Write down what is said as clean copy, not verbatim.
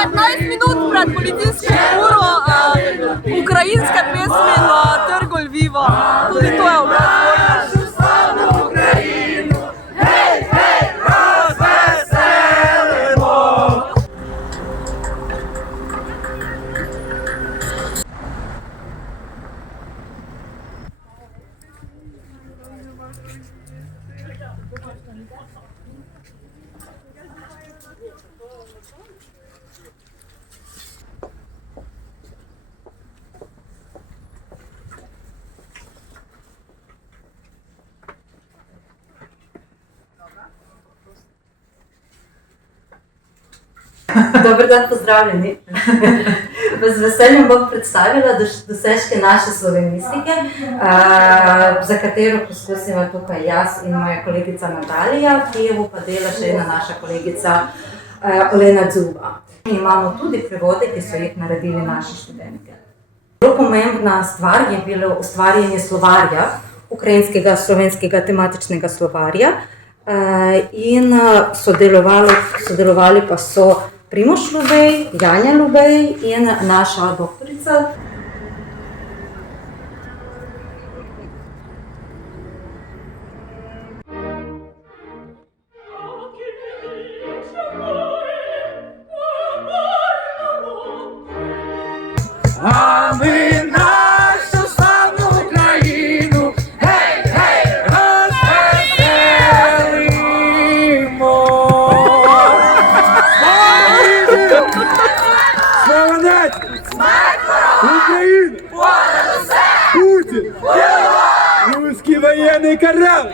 15 минут пред полицейско uro ukrajinske pesmi na trgu Lviva. Tudi to je obraz vojne. Dober dan, pozdravljeni. Z veseljem bom predstavila dosežke naše slovenistike, za katero poskusimo tukaj jaz in moja kolegica Natalija, v Kijevu pa dela še ena naša kolegica Olena Dzuba. Imamo tudi prevode, ki so jih naredili naši študentke. Zelo pomembna stvar je bilo ustvarjanje slovarja, ukrajinskega slovenskega tematičnega slovarja, in sodelovali pa so Primož Lubej, Janja Lubej in naša doktorica. А ми нашу славну Україну, гей, гей, розвеселимо. Слава нації! Україна! Путін! Русский воєнний корабль!